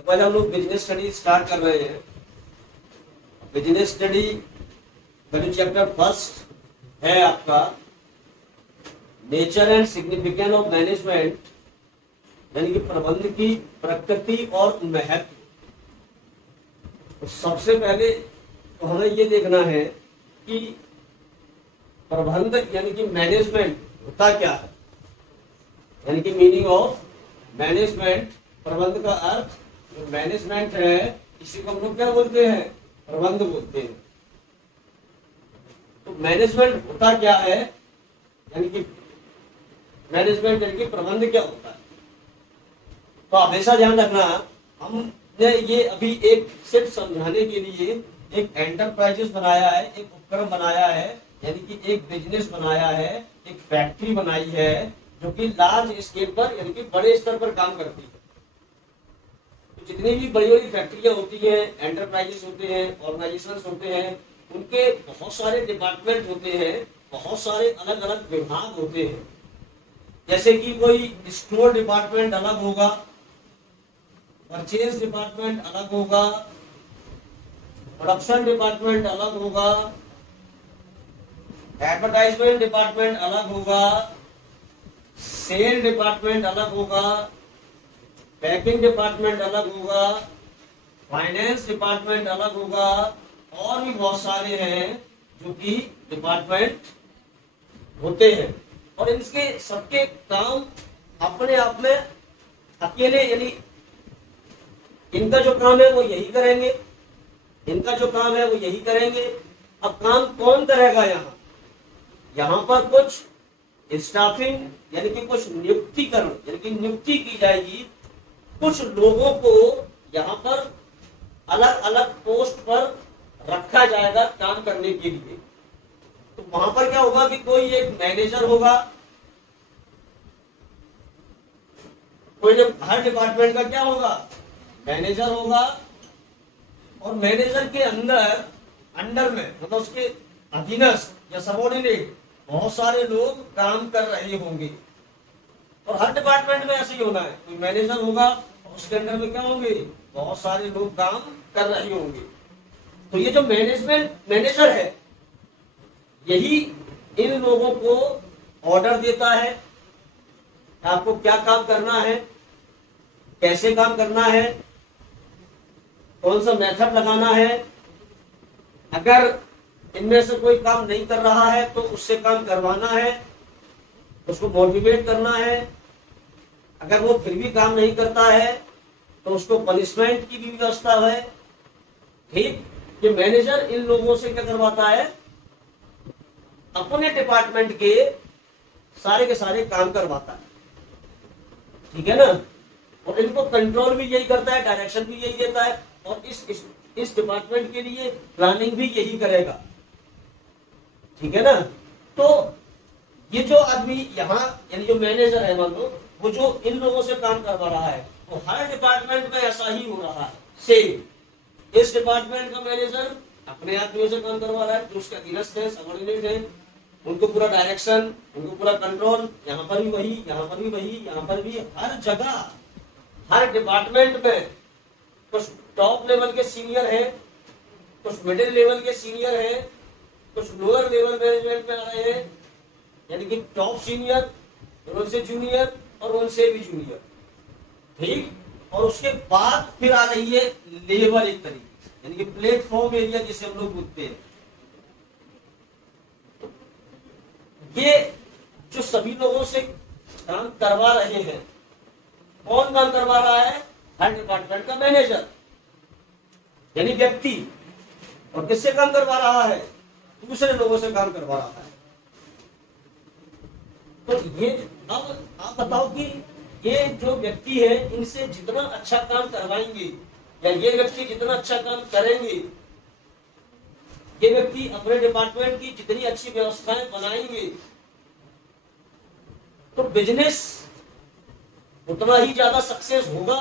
तो आज हम लोग बिजनेस स्टडी स्टार्ट कर रहे हैं। बिजनेस स्टडी का जो चैप्टर फर्स्ट है आपका nature and significance of management, यानी कि प्रबंध की प्रकृति और महत्व। तो सबसे पहले तो हमें ये देखना है कि प्रबंध यानी कि मैनेजमेंट होता क्या है, यानी कि मीनिंग ऑफ मैनेजमेंट। प्रबंध का अर्थ जो मैनेजमेंट है इसी को हम लोग क्या बोलते हैं, प्रबंध बोलते हैं। तो मैनेजमेंट होता क्या है, यानी कि मैनेजमेंट यानी कि प्रबंध क्या होता है। तो हमेशा ध्यान रखना, हमने ये अभी एक सिर्फ समझाने के लिए एक एंटरप्राइजेस बनाया है, एक उपक्रम बनाया है, यानी कि एक बिजनेस बनाया है, एक फैक्ट्री बनाई है जो कि लार्ज स्केल पर यानी कि बड़े स्तर पर काम करती है। तो जितनी भी बड़ी बड़ी फैक्ट्रियां होती हैं, एंटरप्राइजेस होते हैं, ऑर्गेनाइजेशंस होते हैं, उनके बहुत सारे डिपार्टमेंट होते हैं, बहुत सारे अलग अलग विभाग होते हैं। जैसे कि कोई स्टोर डिपार्टमेंट अलग होगा, परचेज डिपार्टमेंट अलग होगा, प्रोडक्शन डिपार्टमेंट अलग होगा, एडवर्टाइजमेंट डिपार्टमेंट अलग होगा, सेल डिपार्टमेंट अलग होगा, पैकिंग डिपार्टमेंट अलग होगा, फाइनेंस डिपार्टमेंट अलग होगा, और भी बहुत सारे हैं जो कि डिपार्टमेंट होते हैं। और इनके सबके काम अपने आप में अकेले, यानी इनका जो काम है वो यही करेंगे, इनका जो काम है वो यही करेंगे। अब काम कौन करेगा यहाँ पर कुछ स्टाफिंग यानी कि कुछ नियुक्तिकरण यानी कि नियुक्ति की जाएगी, कुछ लोगों को यहाँ पर अलग अलग पोस्ट पर रखा जाएगा काम करने के लिए। तो वहां पर क्या होगा कि कोई एक मैनेजर होगा, कोई हर डिपार्टमेंट का क्या होगा, मैनेजर होगा, और मैनेजर के अंडर में मतलब उसके अधीनस्थ या सबॉर्डिनेट बहुत सारे लोग काम कर रहे होंगे। और हर डिपार्टमेंट में ऐसे ही होना है, कोई मैनेजर होगा और उसके अंडर में क्या होंगे, बहुत सारे लोग काम कर रहे होंगे। तो ये जो मैनेजर है यही इन लोगों को ऑर्डर देता है, आपको क्या काम करना है, कैसे काम करना है, कौन सा मेथड लगाना है। अगर इनमें से कोई काम नहीं कर रहा है तो उससे काम करवाना है, उसको मोटिवेट करना है। अगर वो फिर भी काम नहीं करता है तो उसको पनिशमेंट की भी व्यवस्था है। ठीक, ये मैनेजर इन लोगों से क्या करवाता है, अपने डिपार्टमेंट के सारे काम करवाता है। ठीक है ना। और इनको कंट्रोल भी यही करता है, डायरेक्शन भी यही देता है, और इस डिपार्टमेंट के लिए प्लानिंग भी यही करेगा। ठीक है ना। तो ये जो आदमी यहाँ यानी जो मैनेजर है, मान लो वो जो इन लोगों से काम करवा रहा है, तो हर डिपार्टमेंट में ऐसा ही हो रहा है। सेम इस डिपार्टमेंट का मैनेजर अपने आदमियों से काम करवा रहा है जो उसके अधीनस्थ है, सबऑर्डिनेट है, उनको पूरा डायरेक्शन, उनको पूरा कंट्रोल। यहाँ पर भी वही, यहाँ पर भी वही, यहाँ पर भी, हर जगह हर डिपार्टमेंट में कुछ टॉप लेवल के सीनियर है, कुछ मिडिल लेवल के सीनियर है, कुछ लोअर लेवल मैनेजमेंट में आ रहे हैं, यानी कि टॉप सीनियर, उनसे जूनियर और उनसे भी जूनियर। ठीक, और उसके बाद फिर आ रही है लेवल, एक तरीके से यानी कि प्लेटफॉर्म एरिया जिसे हम लोग बोलते हैं। ये जो सभी लोगों से काम करवा रहे हैं, कौन काम करवा रहा है, हर डिपार्टमेंट का मैनेजर यानी व्यक्ति। और किससे काम करवा रहा है, दूसरे लोगों से काम करवा रहा है। तो ये अब आप बताओ कि ये जो व्यक्ति है इनसे जितना अच्छा काम करवाएंगे या ये व्यक्ति जितना अच्छा काम करेंगे, ये व्यक्ति अपने डिपार्टमेंट की जितनी अच्छी व्यवस्थाएं बनाएंगे, तो बिजनेस उतना ही ज्यादा सक्सेस होगा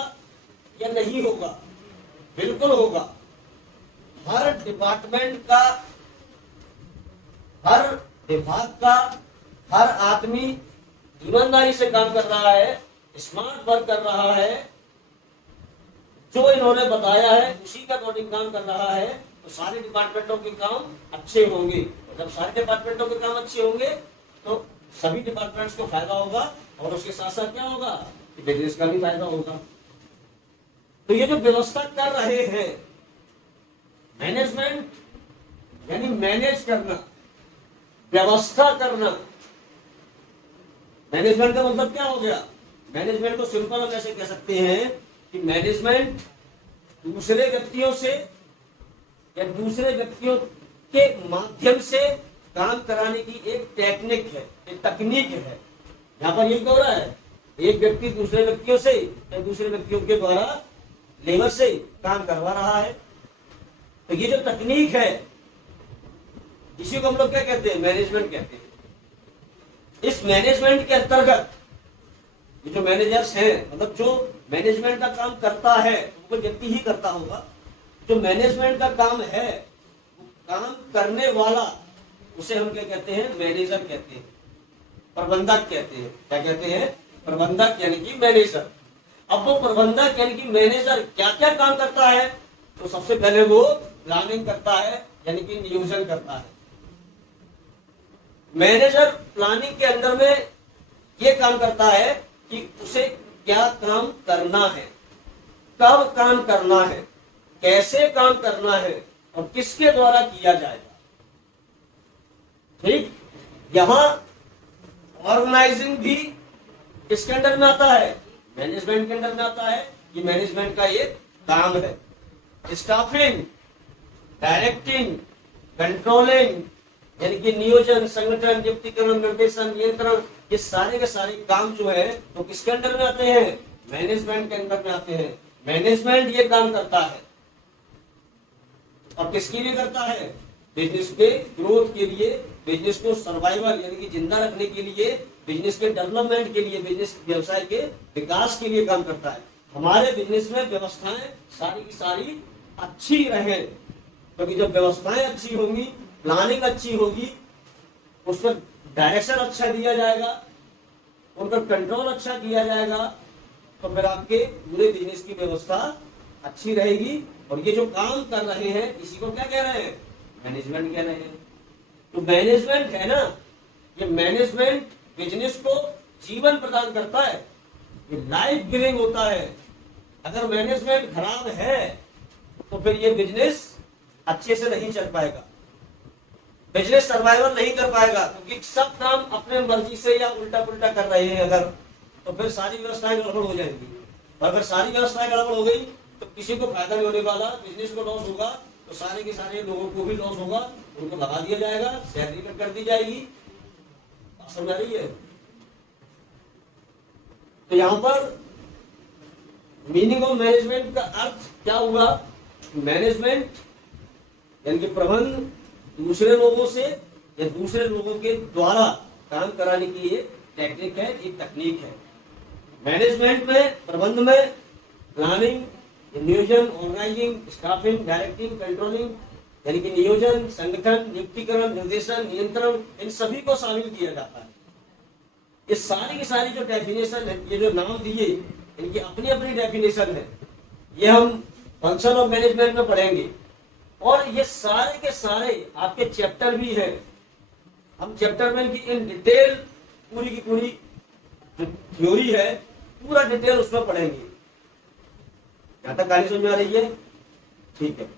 या नहीं होगा, बिल्कुल होगा। हर डिपार्टमेंट का, हर विभाग का हर आदमी ईमानदारी से काम कर रहा है, स्मार्ट वर्क कर रहा है, जो इन्होंने बताया है उसी का अकॉर्डिंग काम कर रहा है, तो सारे डिपार्टमेंटों के काम अच्छे होंगे। जब सारे डिपार्टमेंटों के काम अच्छे होंगे तो सभी डिपार्टमेंट्स को फायदा होगा, और उसके साथ साथ क्या होगा कि बिजनेस का भी फायदा होगा। तो ये जो व्यवस्था कर रहे हैं, मैनेजमेंट यानी मैनेज करना, व्यवस्था करना। मैनेजमेंट का मतलब क्या हो गया? मैनेजमेंट को सिंपल हम ऐसे कह सकते हैं कि मैनेजमेंट दूसरे व्यक्तियों से या दूसरे व्यक्तियों के माध्यम से काम कराने की एक टेक्निक है, एक तकनीक है। यहाँ पर ये क्या हो रहा है? एक व्यक्ति दूसरे व्यक्तियों से या दूसरे व्यक्तियों के द्वारा लेबर से काम करवा रहा है। तो ये जो तकनीक है, इसी को हम लोग क्या कहते हैं? मैनेजमेंट कहते हैं। इस मैनेजमेंट के अंतर्गत ये जो मैनेजर्स हैं, मतलब जो मैनेजमेंट का काम करता है वो व्यक्ति ही करता होगा। जो मैनेजमेंट का काम है, काम करने वाला, उसे हम क्या कहते हैं? मैनेजर कहते हैं, प्रबंधक कहते हैं। क्या कहते हैं? प्रबंधक यानी कि मैनेजर। अब वो प्रबंधक यानी कि मैनेजर क्या क्या काम करता है? तो सबसे पहले वो प्लानिंग करता है, यानी कि नियोजन करता है। मैनेजर प्लानिंग के अंदर में ये काम करता है कि उसे क्या काम करना है, कब काम करना है, कैसे काम करना है और किसके द्वारा किया जाएगा। ठीक, यहां ऑर्गेनाइजिंग भी किसके अंडर में आता है? मैनेजमेंट के अंडर में आता है। ये मैनेजमेंट का एक काम है। स्टाफिंग, डायरेक्टिंग, कंट्रोलिंग यानी कि नियोजन, संगठन, नियुक्तिकरण, निर्देशन, नियंत्रण, ये सारे के सारे काम जो है तो किसके अंडर में आते हैं? मैनेजमेंट के अंदर में आते हैं। मैनेजमेंट ये काम करता है और किसके लिए करता है? बिजनेस के ग्रोथ के लिए, बिजनेस को सर्वाइवल यानी कि जिंदा रखने के लिए, बिजनेस के डेवलपमेंट के लिए, बिजनेस व्यवसाय के विकास के लिए काम करता है। हमारे बिजनेस में व्यवस्थाएं सारी की सारी अच्छी रहे, क्योंकि जब व्यवस्थाएं अच्छी होंगी, प्लानिंग अच्छी होगी, उस पर डायरेक्शन अच्छा दिया जाएगा, उन पर कंट्रोल अच्छा किया जाएगा, तो फिर आपके पूरे बिजनेस की व्यवस्था अच्छी रहेगी। और ये जो काम कर रहे हैं इसी को क्या कह रहे हैं? मैनेजमेंट कह रहे हैं। तो मैनेजमेंट है ना, ये मैनेजमेंट बिजनेस को जीवन प्रदान करता है, ये लाइफ गिविंग होता है। अगर मैनेजमेंट खराब है तो फिर ये बिजनेस अच्छे से नहीं चल पाएगा, बिजनेस सर्वाइवल नहीं कर पाएगा, क्योंकि सब काम अपने मर्जी से या उल्टा पुल्टा कर रहे हैं अगर, तो फिर सारी व्यवस्थाएं गड़बड़ हो जाएंगी। और अगर सारी व्यवस्थाएं गड़बड़ हो गई तो किसी को फायदा नहीं होने वाला, बिजनेस को लॉस होगा, तो सारे के सारे लोगों को भी लॉस होगा, उनको भगा दिया जाएगा, सैलरी कट कर दी जाएगी। समझ रही है? तो यहां पर मीनिंग ऑफ मैनेजमेंट का अर्थ क्या हुआ? मैनेजमेंट यानी कि प्रबंध दूसरे लोगों से या दूसरे लोगों के द्वारा काम कराने की एक टेक्निक है, एक तकनीक है। मैनेजमेंट में, प्रबंध में प्लानिंग, नियोजन, ऑर्गेनाइजिंग, स्टाफिंग, डायरेक्टिंग, कंट्रोलिंग यानी कि नियोजन, संगठन, नियुक्तिकरण, निर्देशन, नियंत्रण, इन सभी को शामिल किया जाता है। ये सारी की सारी जो डेफिनेशन है, ये जो नाम दिए, इनकी अपनी अपनी डेफिनेशन है। ये हम फंक्शन ऑफ मैनेजमेंट में पढ़ेंगे, और ये सारे के सारे आपके चैप्टर भी हैं। हम चैप्टर में इनकी इन डिटेल पूरी की पूरी जो थ्योरी है पूरा डिटेल उसमें पढ़ेंगे। यहां तक कहानी समझ में आ रही है? ठीक है।